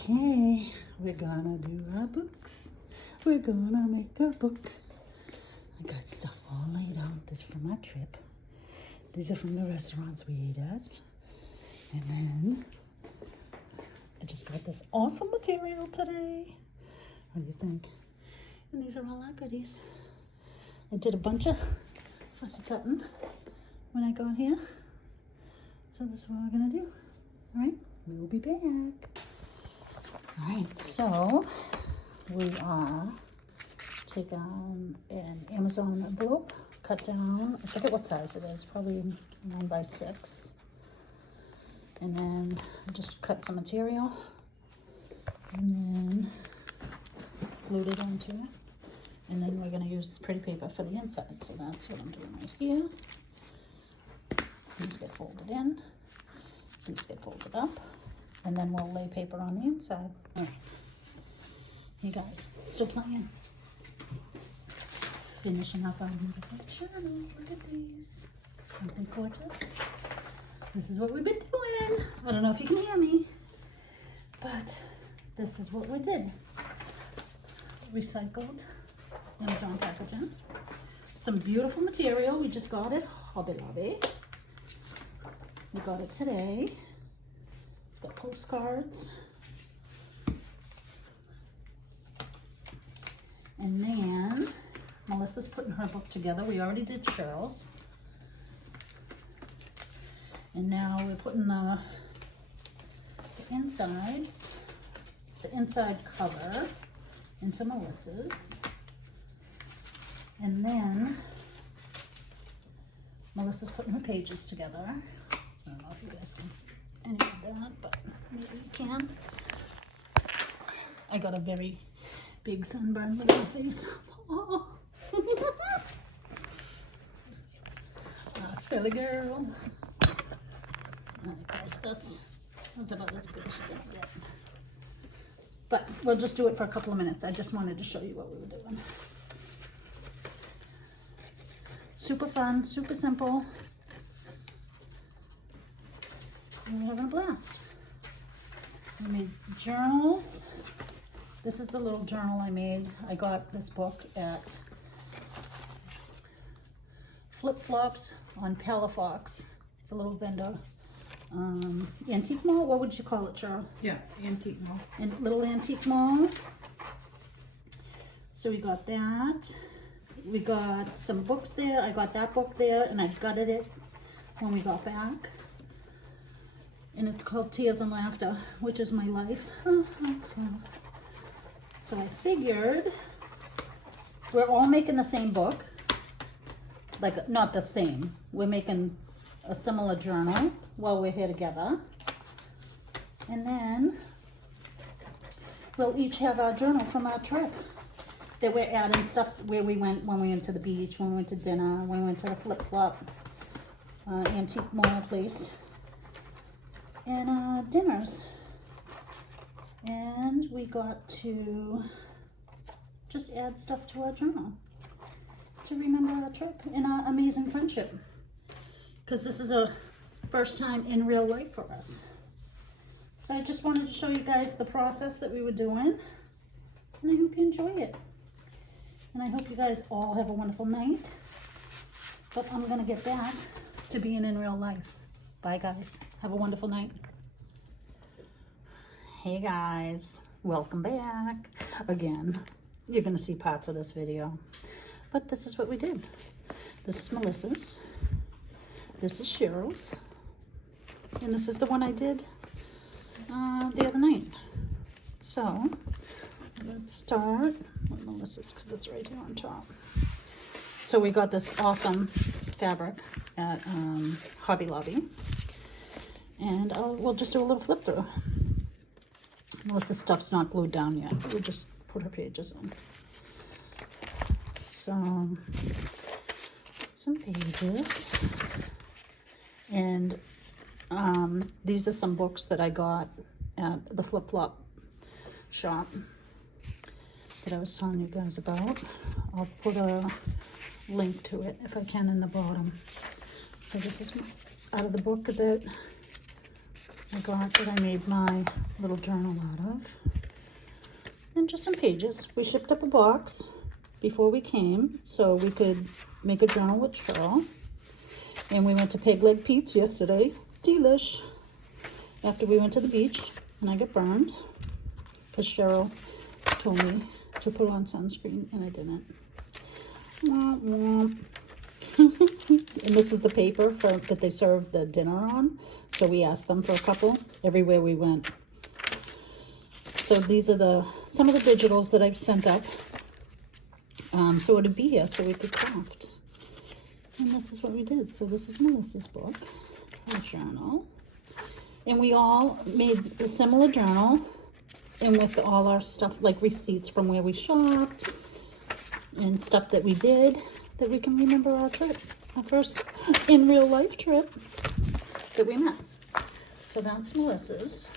Okay, we're gonna do our books. We're gonna make a book. I got stuff all laid out. This is from our trip. These are from the restaurants we ate at. And then I just got this awesome material today. What do you think? And these are all our goodies. I did a bunch of fussy cutting when I got here. So this is what we're gonna do. All right, we'll be back. All right, so we are taking an Amazon envelope, cut down, I forget what size it is, probably 9 by 6. And then just cut some material and then glued it onto it. And then we're gonna use this pretty paper for the inside. So that's what I'm doing right here. These get folded in, these get folded up, and then we'll lay paper on the inside. All right. Hey guys, still playing. Finishing up our beautiful journals. Look at these. Aren't they gorgeous? This is what we've been doing. I don't know if you can hear me, but this is what we did. Recycled Amazon packaging. Some beautiful material. We just got it. Hobby Lobby. We got it today. It's got postcards. And then Melissa's putting her book together. We already did Cheryl's. And now we're putting the insides, the inside cover into Melissa's. And then Melissa's putting her pages together. I don't know if you guys can see any of that, but maybe you can. I got a very big sunburn with my face. Oh. Silly girl. Alright guys, that's about as good as you're gonna get. But we'll just do it for a couple of minutes. I just wanted to show you what we were doing. Super fun, super simple. And we're having a blast. We made journals. This is the little journal I made. I got this book at Flip Flops on Palafox. It's a little vendor. Antique mall? What would you call it, Cheryl? Yeah, antique mall. And little antique mall. So we got that. We got some books there. I got that book there, and I gutted it when we got back. And it's called Tears and Laughter, which is my life. So I figured we're all making the same book. Like, not the same. We're making a similar journal while we're here together. And then we'll each have our journal from our trip. That we're adding stuff where we went when we went to the beach, when we went to dinner, when we went to the flip-flop antique mall place. And dinners. And we got to just add stuff to our journal to remember our trip and our amazing friendship. Because this is a first time in real life for us. So I just wanted to show you guys the process that we were doing. And I hope you enjoy it. And I hope you guys all have a wonderful night. But I'm going to get back to being in real life. Bye guys. Have a wonderful night. Hey guys. Welcome back. Again, you're going to see parts of this video. But this is what we did. This is Melissa's. This is Cheryl's. And this is the one I did the other night. So, let's start with Melissa's because it's right here on top. So we got this awesome fabric at Hobby Lobby. And we'll just do a little flip through. Melissa's stuff's not glued down yet. We'll just put her pages in. So, some pages. And these are some books that I got at the flip-flop shop that I was telling you guys about. I'll put a link to it if I can in the bottom. So this is out of the book that I got that I made my little journal out of. And just some pages. We shipped up a box before we came so we could make a journal with Cheryl. And we went to Peg Leg Pete's yesterday. Delish. After we went to the beach and I got burned because Cheryl told me to put on sunscreen and I didn't. Womp womp. And this is the paper that they served the dinner on. So we asked them for a couple everywhere we went. So these are some of the digitals that I've sent up. So it'd be here so we could craft. And this is what we did. So this is Melissa's book, her journal. And we all made a similar journal, and with all our stuff, like receipts from where we shopped, and stuff that we did, that we can remember our trip, our first in real life trip that we met. So that's Melissa's,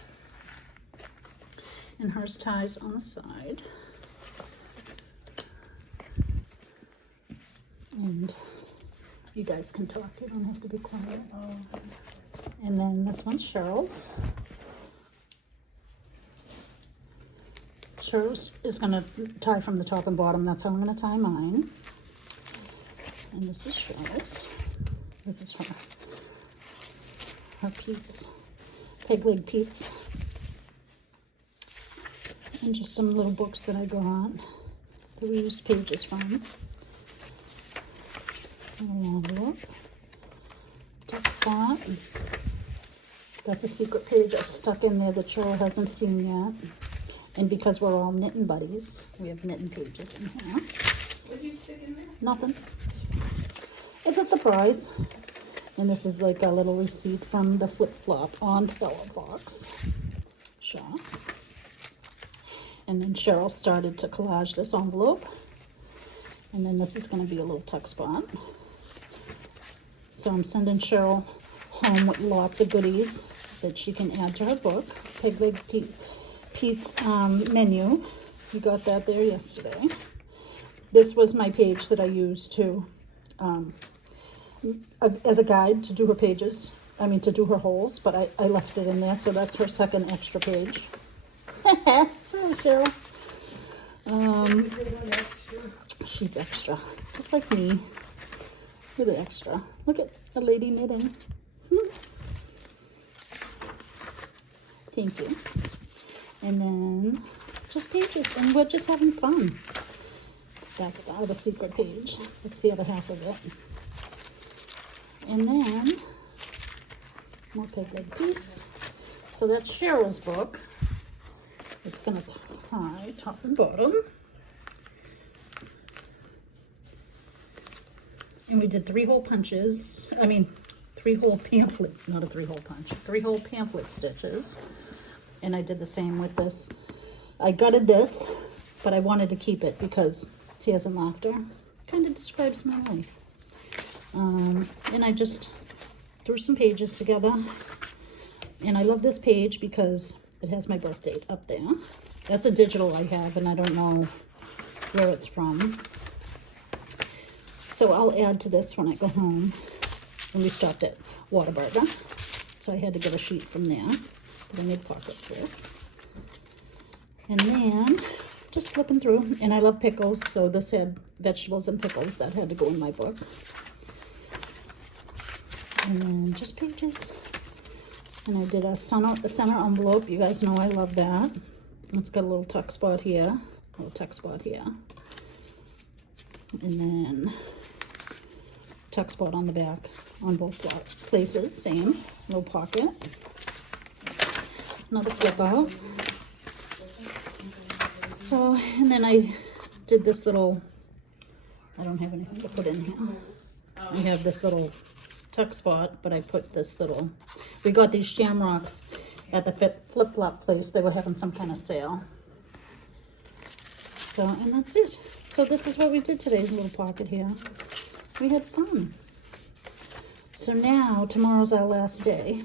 and hers ties on the side. And you guys can talk, you don't have to be quiet. And then this one's Cheryl's. Cheryl's is going to tie from the top and bottom. That's how I'm going to tie mine. And this is Cheryl's. This is her Pete's, Peg Leg Pete's. And just some little books that I got that we used pages from. And a long book. Text spot. That's a secret page I've stuck in there that Cheryl hasn't seen yet. And because we're all knitting buddies, we have knitting pages in here. What did you stick in there? Nothing. It's at the price. And this is like a little receipt from the flip-flop on Fellow Fox shop. And then Cheryl started to collage this envelope. And then this is going to be a little tuck spot. So I'm sending Cheryl home with lots of goodies that she can add to her book. Peg Leg Pete's menu. We got that there yesterday. This was my page that I used to, as a guide to do her pages. I mean, to do her holes, but I left it in there, so that's her second extra page. Sorry, Cheryl. She's extra, just like me. Look at the extra. Look at a lady knitting. Thank you. And then just pages, and we're just having fun. That's the other secret page. That's the other half of it. And then more Peg Leg Pete's. So that's Cheryl's book. It's gonna tie top and bottom. And we did 3-hole punches. I mean, 3-hole pamphlet, not a 3-hole punch. 3-hole pamphlet stitches. And I did the same with this. I gutted this, but I wanted to keep it because Tears and Laughter kind of describes my life. And I just threw some pages together. And I love this page because it has my birth date up there. That's a digital I have, and I don't know where it's from. So I'll add to this when I go home. And we stopped at Whataburger. So I had to get a sheet from there that I made pockets with. And then just flipping through. And I love pickles, so this had vegetables and pickles. That had to go in my book. And then just pages. And I did a center envelope. You guys know I love that. It's got a little tuck spot here. A little tuck spot here. And then tuck spot on the back on both places. Same. Little pocket. Another flip out. So, and then I did this little, I don't have anything to put in here. I have this little tuck spot, but I put this little, we got these shamrocks at the flip-flop place. They were having some kind of sale. So, and that's it. So this is what we did today, little pocket here. We had fun. So now, tomorrow's our last day.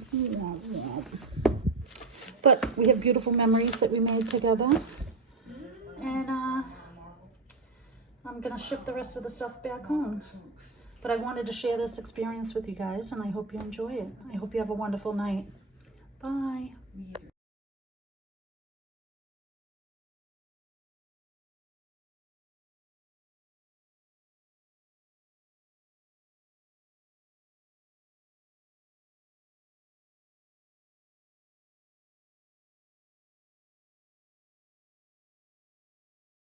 But we have beautiful memories that we made together. And I'm gonna ship the rest of the stuff back home. But I wanted to share this experience with you guys, and I hope you enjoy it. I hope you have a wonderful night. Bye. Me either.